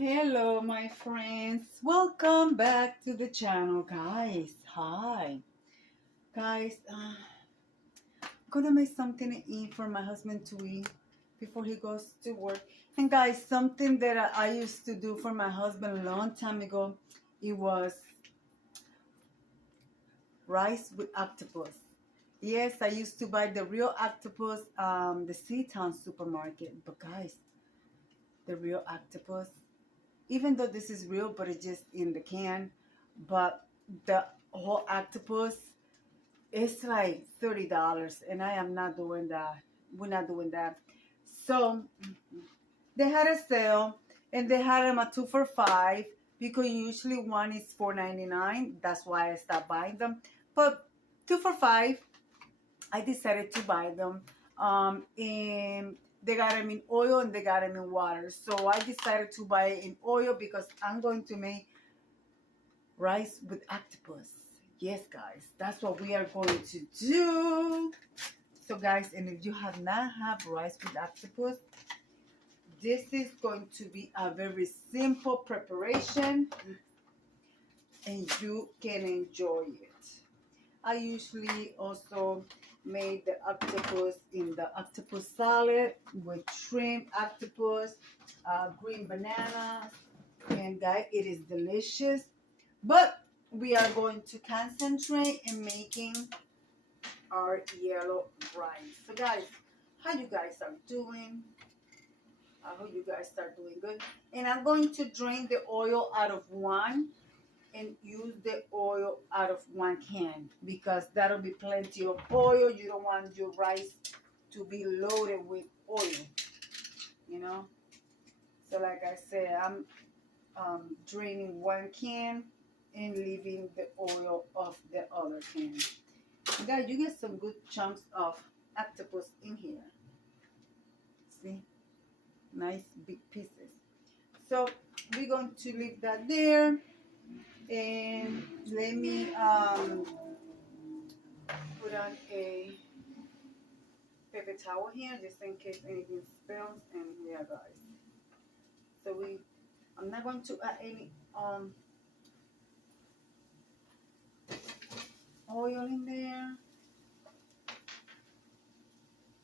Hello, my friends. Welcome back to the channel, guys. Hi, guys. Gonna make something to eat for my husband to eat before he goes to work. And guys, something that I used to do for my husband a long time ago. It was rice with octopus. Yes, I used to buy the real octopus, the Seatown supermarket. But guys, the real octopus, even though this is real, but it's just in the can, but the whole octopus, it's like $30, and I am not doing that. We're not doing that. So they had a sale, and they had them at 2 for $5 because usually one is $4.99. That's why I stopped buying them. But 2 for $5, I decided to buy them. And they got them in oil and they got them in water. So I decided to buy it in oil because I'm going to make rice with octopus. Yes, guys, that's what we are going to do. So, guys, and if you have not had rice with octopus, this is going to be a very simple preparation and you can enjoy it. I usually also made the octopus in the octopus salad with shrimp, octopus, green bananas, and guys, it is delicious. But we are going to concentrate in making our yellow rice. So guys, how you guys are doing? I hope you guys are doing good. And I'm going to drain the oil out of one and use the oil out of one can because that'll be plenty of oil. You don't want your rice to be loaded with oil, you know. So like I said, I'm draining one can and leaving the oil of the other can. Guys, you get some good chunks of octopus in here. See? Nice big pieces. So we're going to leave that there. And let me put on a paper towel here just in case anything spills. And here, guys. So I'm not going to add any oil in there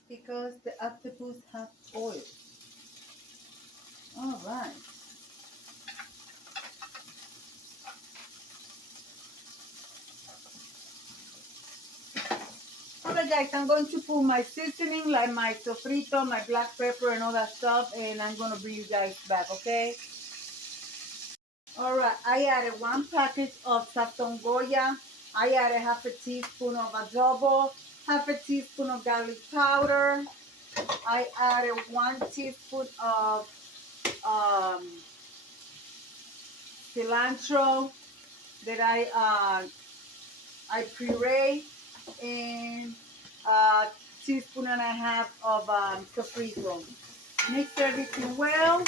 because the octopus has oil. All right. Alright guys, I'm going to put my seasoning like my sofrito, my black pepper and all that stuff, and I'm going to bring you guys back, okay? Alright, I added 1 package of sazon Goya. I added half a teaspoon of adobo, half a teaspoon of garlic powder. I added 1 teaspoon of cilantro that I puree, and a teaspoon and a half of sofrito. Mix everything well.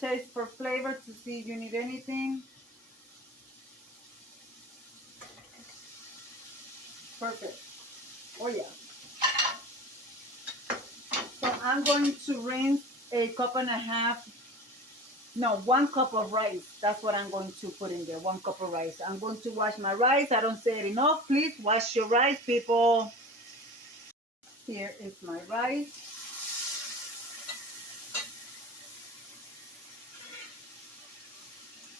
Taste for flavor to see if you need anything. Perfect. Oh yeah. So I'm going to rinse a cup and a half. No, 1 cup of rice. That's what I'm going to put in there. 1 cup of rice. I'm going to wash my rice. I don't say it enough. Please wash your rice, people. Here is my rice.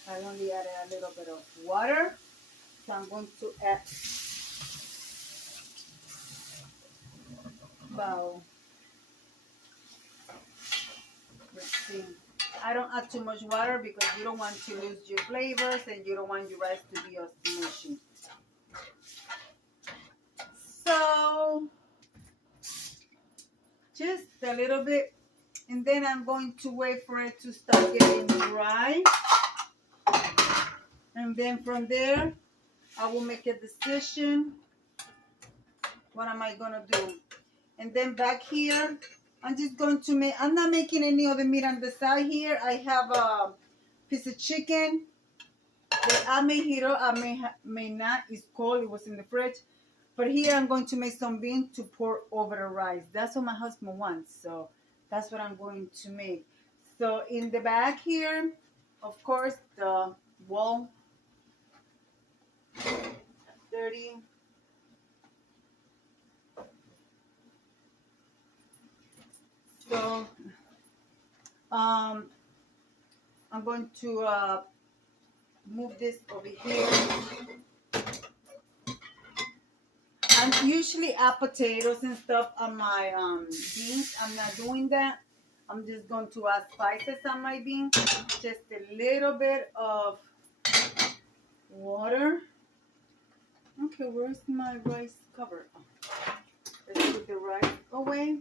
I only added a little bit of water. So I'm going to add about, let's see. I don't add too much water because you don't want to lose your flavors and you don't want your rice to be mushy. So, just a little bit. And then I'm going to wait for it to start getting dry. And then from there, I will make a decision. What am I going to do? And then back here, I'm just going to make, I'm not making any other meat on the side here. I have a piece of chicken that I may heat up, I may not. It's cold, it was in the fridge. But here I'm going to make some beans to pour over the rice. That's what my husband wants. So that's what I'm going to make. So in the back here, of course, the wall 30. So I'm going to move this over here. I'm usually add potatoes and stuff on my beans. I'm not doing that. I'm just going to add spices on my beans. Just a little bit of water. Okay, where's my rice cover? Let's put the rice away.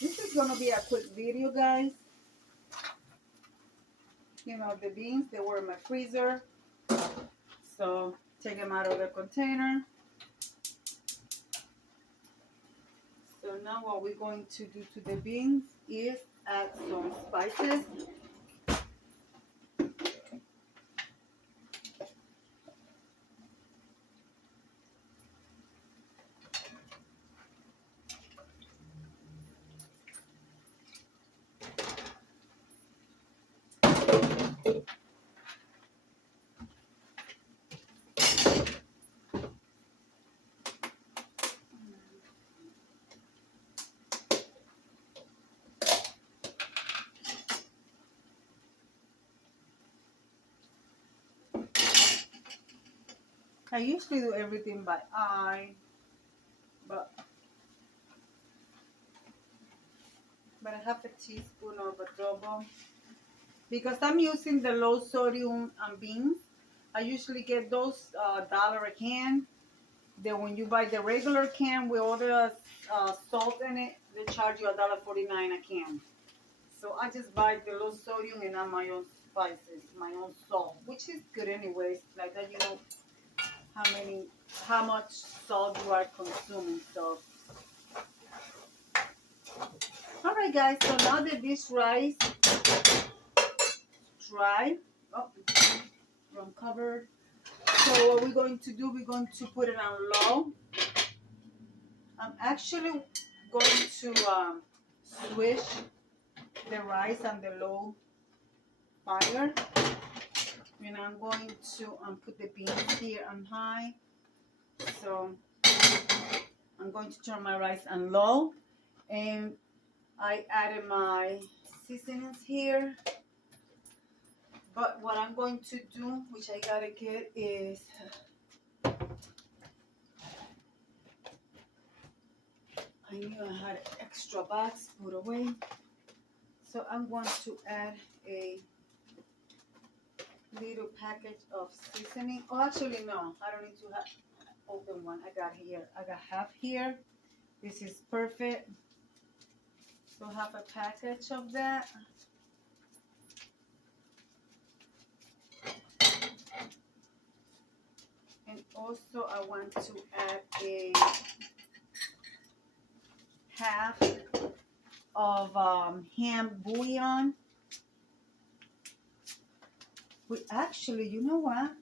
This is going to be a quick video, guys. You know, the beans, they were in my freezer. So, take them out of the container. So now what we're going to do to the beans is add some spices. I usually do everything by eye, but I have a teaspoon of adobo because I'm using the low sodium beans. I usually get those $1 a can. Then when you buy the regular can with all the salt in it, they charge you $1.49 a can. So I just buy the low sodium and add my own spices, my own salt, which is good anyways. Like that, you know how much salt you are consuming. So, all right, guys. So now that this rice dry, uncovered. So what we're going to do, we're going to put it on low. I'm actually going to switch the rice on the low fire. And I'm going to put the beans here on high. So I'm going to turn my rice on low. And I added my seasonings here. But what I'm going to do, which I gotta get, is I knew I had an extra box put away. So I'm going to add a little package of seasoning. Oh, actually, no. I don't need to have open one. I got half here. This is perfect. So have a package of that. And also I want to add a half of ham bouillon. Actually, you know what?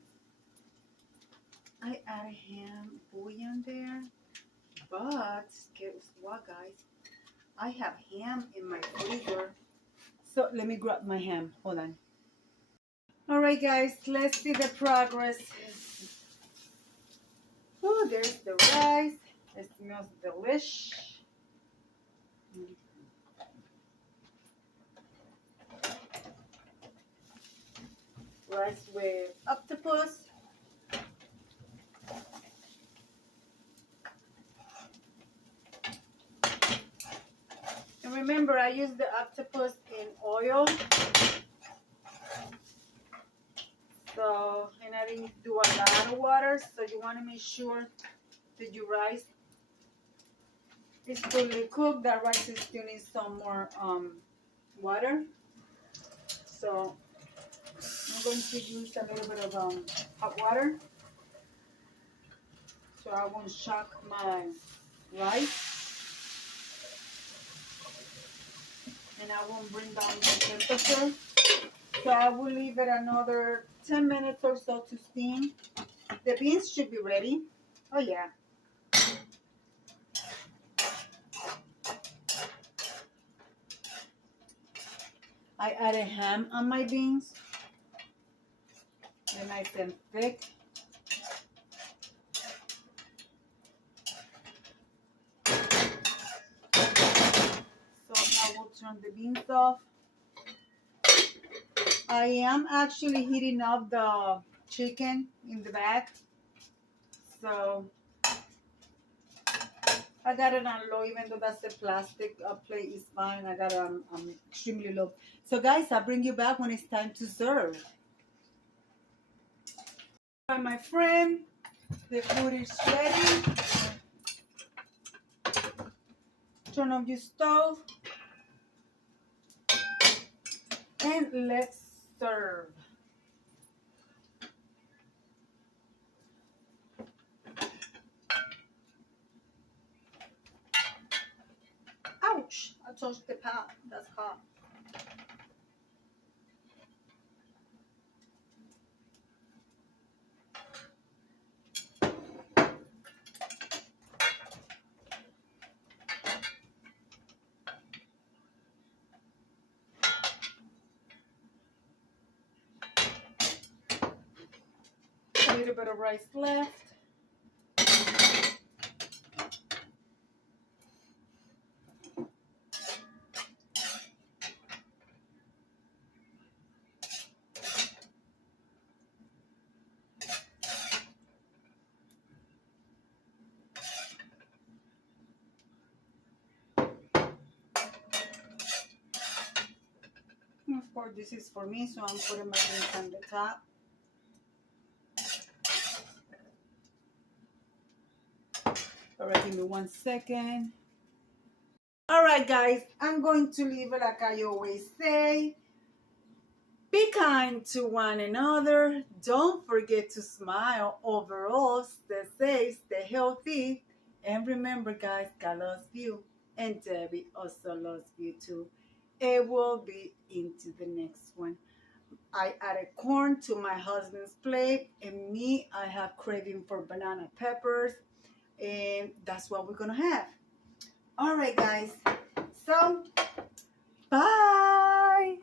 I add a ham bouillon there, but guess what, guys? I have ham in my freezer. So let me grab my ham. Hold on. All right, guys, let's see the progress. Oh, there's the rice. It smells delish. Rice with octopus. And remember, I use the octopus in oil. So, and I didn't do a lot of water, so you want to make sure that your rice is fully cooked. That rice is still needs some more water. So, I'm going to use a little bit of hot water. So so I won't shock my rice. And I won't bring down the temperature. So I will leave it another 10 minutes or so to steam. The beans should be ready. Oh yeah. I added ham on my beans. They're nice and thick. So I will turn the beans off. I am actually heating up the chicken in the back. So I got it on low, even though that's a plastic plate is fine. I got it on extremely low. So guys, I'll bring you back when it's time to serve. Hi, my friend, the food is ready. Turn off your stove. And let's serve. Ouch! I touched the pot. That's hot. A little bit of rice left. And of course, this is for me, so I'm putting my beans on the top. All right, give me 1 second. All right, guys, I'm going to leave it like I always say. Be kind to one another. Don't forget to smile. Overall, stay safe, stay healthy. And remember, guys, God loves you. And Debbie also loves you too. It will be into the next one. I added corn to my husband's plate. And me, I have craving for banana peppers. And that's what we're going to have. All right, guys. So, bye.